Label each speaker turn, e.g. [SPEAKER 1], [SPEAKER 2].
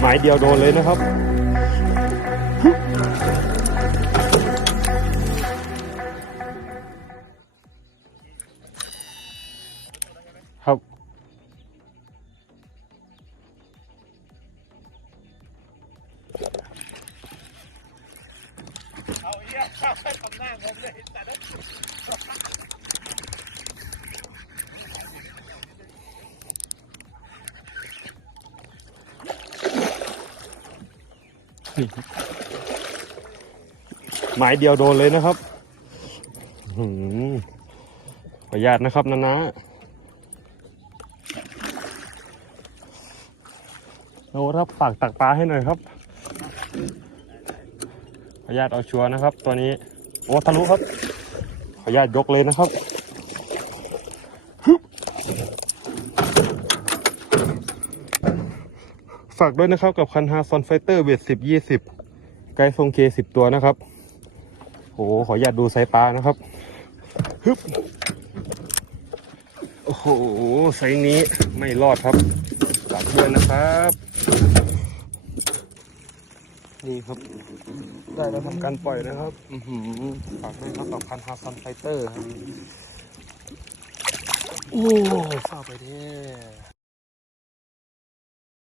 [SPEAKER 1] หมายเดียวโดนเลยนะครับ ครับ
[SPEAKER 2] เอาเยอะทำหน้างงเลยแต่
[SPEAKER 1] หมายเดียวโดนเลยนะครับหือขออนุญาตนะครับนานะโน้ครับฝากตักปลาให้หน่อยครับ ขออนุญาตเอาชัวร์นะครับ ตัวนี้ โอ้ทะลุครับ ขออนุญาตยกเลยนะครับ ฝากด้วยนะครับกับคันฮาซอนไฟเตอร์เวทสิบยี่สิบไกด์ทรงเคสิบตัวนะครับโอ้โหขออนุญาตดูสายตานะครับฮึบโอ้โหไซนี้ไม่รอดครับฝากด้วยนะครับ นี่ครับ ได้แล้วทำการปล่อยนะครับอือหือฝากด้วยครับกับคันฮาซันไฟเตอร์โอ้ฝากไปเด้